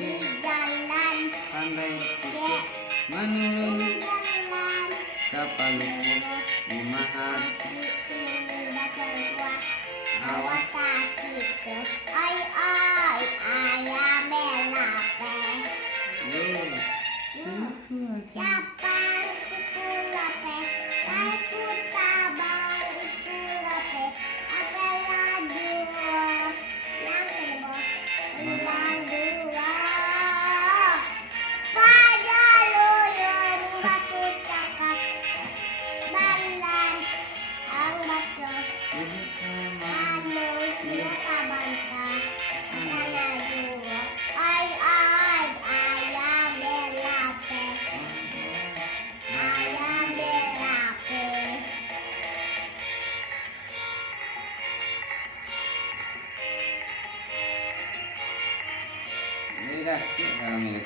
Di jalan pandai pucuk menurun kapal luput lima hati awak kaki ke oi oi ayam melape siapa itu lape aku tabang itu lape apalah dua yang kedua ulang dua pada luyur batu cakap balan ang baca manusia kabanta mana dua ai ai ayam belape ayam belape mira mira kamu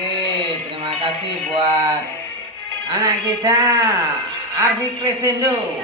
Oke, terima kasih buat anak kita Ardi Crescendo.